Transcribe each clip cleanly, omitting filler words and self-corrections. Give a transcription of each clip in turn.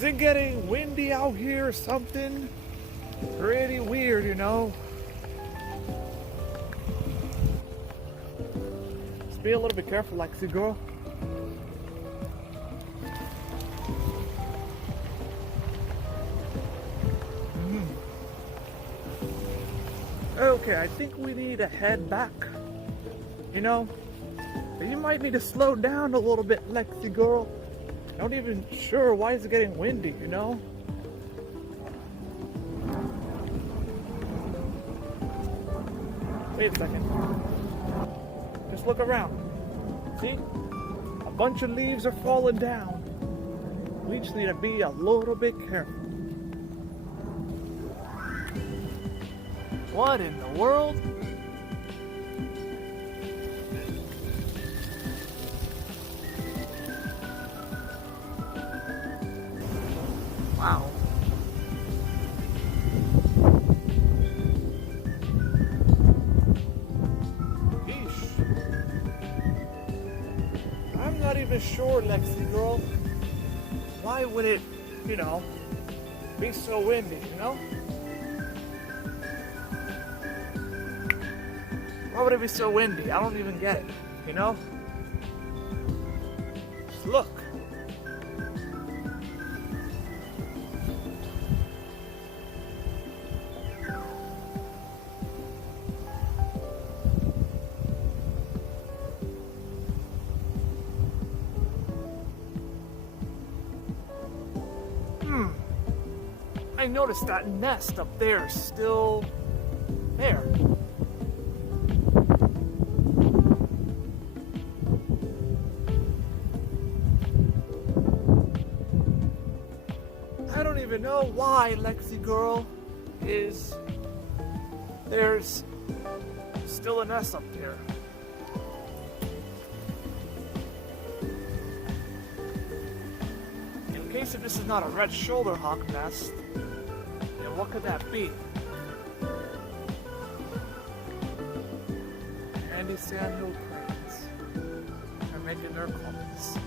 Is it getting windy out here or something? Pretty weird, you know? Just be a little bit careful, Lexi girl. Okay, I think we need to head back. You know, you might need to slow down a little bit, Lexi girl. Not even sure why it's getting windy, you know? Wait a second. Just look around. See? A bunch of leaves are falling down. We just need to be a little bit careful. What in the world? Wow. Yeesh. I'm not even sure, Lexi girl. Why would it, you know, be so windy, you know? Why would it be so windy? I don't even get it, you know? Just look. I noticed that nest up there is still there. I don't even know why, Lexi girl, there's still a nest up there. In case if this is not a red shoulder hawk nest, then what could that be? Andy Sandhill cranes are making their comments.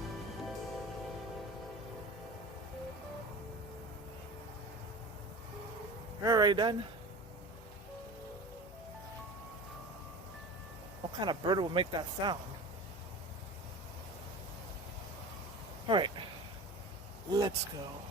Alright then. What kind of bird will make that sound? Alright. Let's go.